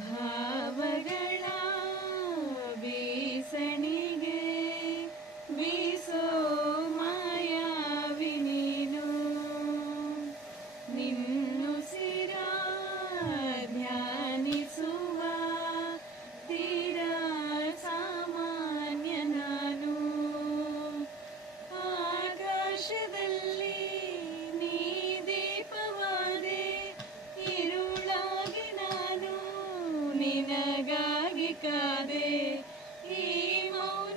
ಭಾವಗಳ ಬೀಸಣಿಗೆ ಬೀಸೋ ಮಾಯಾವಿ ನೀನು ನಿನ್ನುಸಿರ ಧ್ಯಾನಿಸುವ ತೀರ ಸಾಮಾನ್ಯ ನಾನು ಆಕಾಶದಲ್ಲಿ ನೀ ದೀಪವಾದೆ ഇരുളാಗಿ ನಾನು ನಿನಗಾಗಿ ಕಾದೆ ಈ ಮೌನ